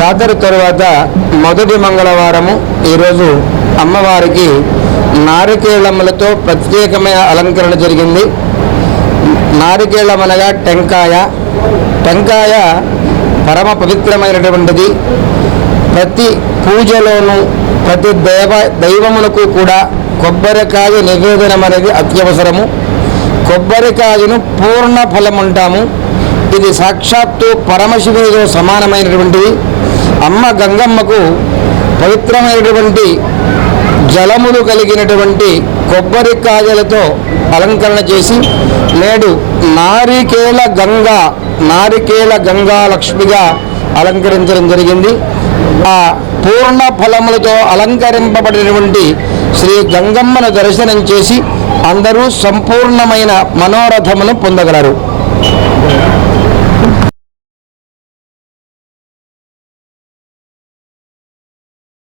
జాతర తరువాత మొదటి మంగళవారము ఈరోజు అమ్మవారికి నారికేళములతో ప్రత్యేకమైన అలంకరణ జరిగింది. నారికేళం అనగా టెంకాయ. టెంకాయ పరమ పవిత్రమైనటువంటిది. ప్రతి పూజలోనూ ప్రతి దేవ దైవములకు కూడా కొబ్బరికాయ నివేదనం అనేది అత్యవసరము. కొబ్బరికాయను పూర్ణ ఫలం అంటాము ఇది సాక్షాత్తు పరమశివునితో సమానమైనటువంటిది. అమ్మ గంగమ్మకు పవిత్రమైనటువంటి జలములు కలిగినటువంటి కొబ్బరి కాయలతో అలంకరణ చేసి నేడు నారికేల గంగా నారికేల గంగా లక్ష్మిగా అలంకరించడం జరిగింది. ఆ పూర్ణ ఫలములతో అలంకరింపబడినటువంటి శ్రీ గంగమ్మను దర్శనం చేసి అందరూ సంపూర్ణమైన మనోరథమును పొందగలరు.